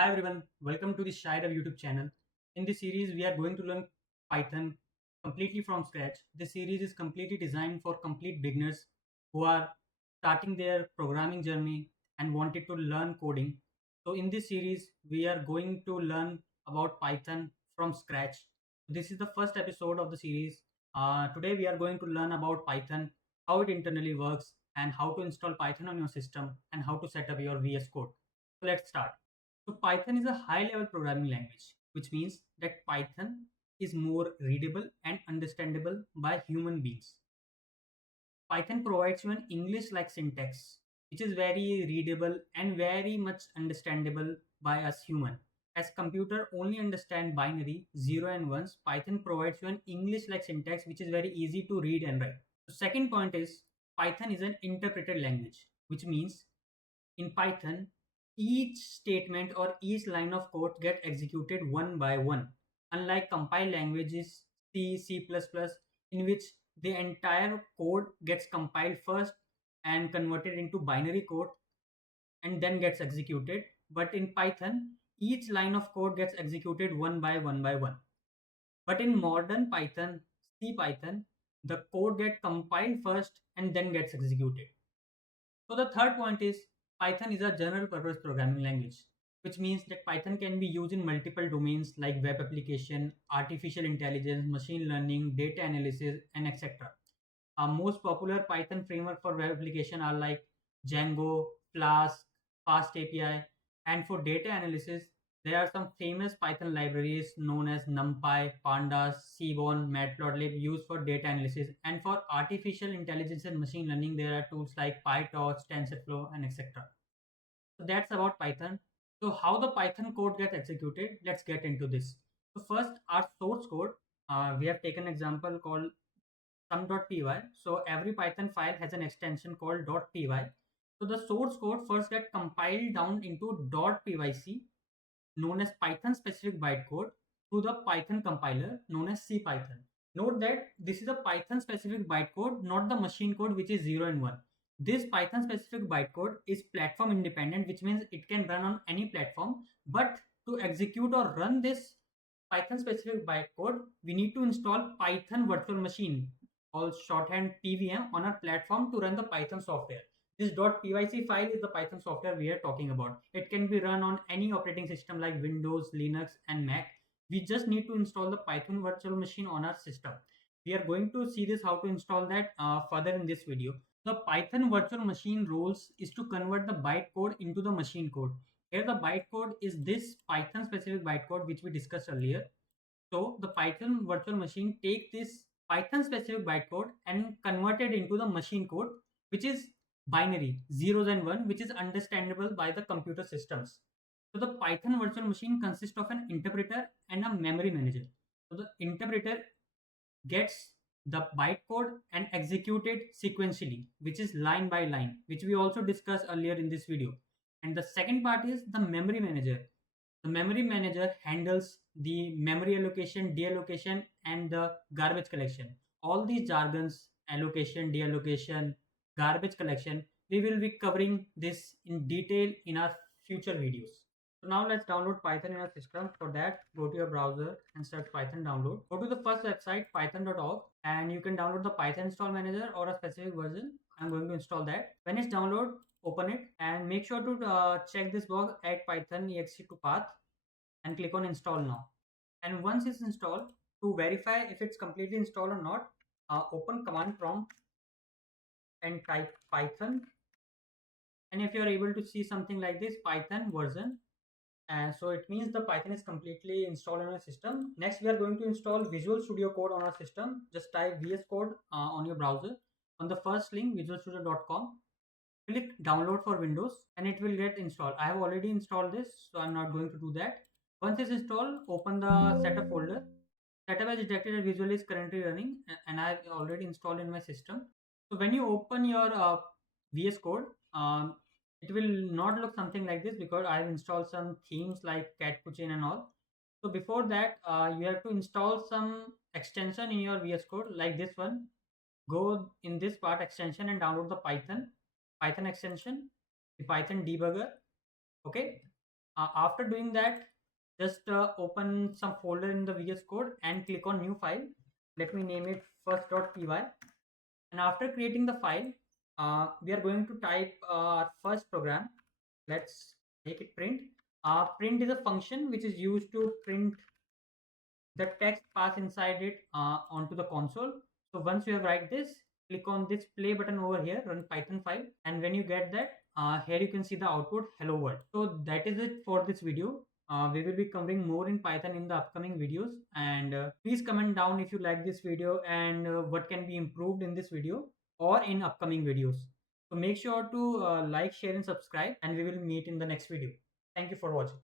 Hi everyone, welcome to the Shire of YouTube channel. In this series, we are going to learn Python completely from scratch. This series is completely designed for complete beginners who are starting their programming journey and wanted to learn coding. So in this series, we are going to learn about Python from scratch. This is the first episode of the series. Today we are going to learn about Python, how it internally works, and how to install Python on your system, and how to set up your VS Code. So let's start. So Python is a high-level programming language, which means that Python is more readable and understandable by human beings. Python provides you an English-like syntax, which is very readable and very much understandable by us human. As computer only understand binary 0 and 1s, Python provides you an English-like syntax which is very easy to read and write. The second point is Python is an interpreted language, which means in Python, each statement or each line of code get executed one by one. Unlike compiled languages C, C++, in which the entire code gets compiled first and converted into binary code and then gets executed. But in Python, each line of code gets executed one by one by one. But in modern Python, C Python, the code gets compiled first and then gets executed. So the third point is Python is a general purpose programming language, which means that Python can be used in multiple domains like web application, artificial intelligence, machine learning, data analysis, and etc. Most popular Python framework for web application are like Django, Flask, Fast API, and for data analysis, there are some famous Python libraries known as NumPy, Pandas, Seaborn, Matplotlib used for data analysis. And for artificial intelligence and machine learning, there are tools like PyTorch, TensorFlow, and etc. So that's about Python. So how the Python code gets executed, let's get into this. So first, our source code, we have taken an example called sum.py. So every Python file has an extension called .py. So the source code first get compiled down into .pyc, known as Python specific bytecode, to the Python compiler known as CPython. Note that this is a Python specific bytecode, not the machine code which is 0 and 1. This Python specific bytecode is platform independent, which means it can run on any platform. But to execute or run this Python specific bytecode, we need to install Python virtual machine, or shorthand PVM, on our platform to run the Python software. This .pyc file is the Python software we are talking about. It can be run on any operating system like Windows, Linux, and Mac. We just need to install the Python virtual machine on our system. We are going to see this how to install that further in this video. The Python virtual machine rules is to convert the bytecode into the machine code. Here the bytecode is this Python specific bytecode which we discussed earlier. So the Python virtual machine take this Python specific bytecode and convert it into the machine code, which is binary zeros and one, which is understandable by the computer systems. So the Python virtual machine consists of an interpreter and a memory manager. So the interpreter gets the bytecode and execute it sequentially, which is line by line, which we also discussed earlier in this video. And the second part is the memory manager. The memory manager handles the memory allocation, deallocation, and the garbage collection. All these jargons, allocation, deallocation, garbage collection, we will be covering this in detail in our future videos. So now let's download Python in our system. For that, go to your browser and search Python download. Go to the first website, python.org, and you can download the Python install manager or a specific version. I'm going to install that. When it's download, open it and make sure to check this box, add Python exe to path, and click on install now. And once it's installed, to verify if it's completely installed or not, open command prompt and type Python. And if you're able to see something like this, Python version, and so it means the Python is completely installed on our system. Next, we are going to install Visual Studio Code on our system. Just type VS Code on your browser. On the first link, visualstudio.com, click download for Windows and it will get installed. I have already installed this, so I'm not going to do that. Once it's installed, open the setup folder. Setup as detected that Visual is currently running and I've already installed in my system. So when you open your VS Code, it will not look something like this because I've installed some themes like Catpuccin and all. So before that, you have to install some extension in your VS Code like this one. Go in this part extension and download the Python extension, the Python debugger. Okay. After doing that, just open some folder in the VS Code and click on new file. Let me name it first.py. And after creating the file, we are going to type our first program. Let's make it print. Print is a function which is used to print the text pass inside it onto the console. So once you have write this, click on this play button over here, run Python file, and when you get that, here you can see the output hello world. So that is it for this video. We will be covering more in Python in the upcoming videos, and please comment down if you like this video and what can be improved in this video or in upcoming videos. So make sure to like, share and subscribe, and we will meet in the next video. Thank you for watching.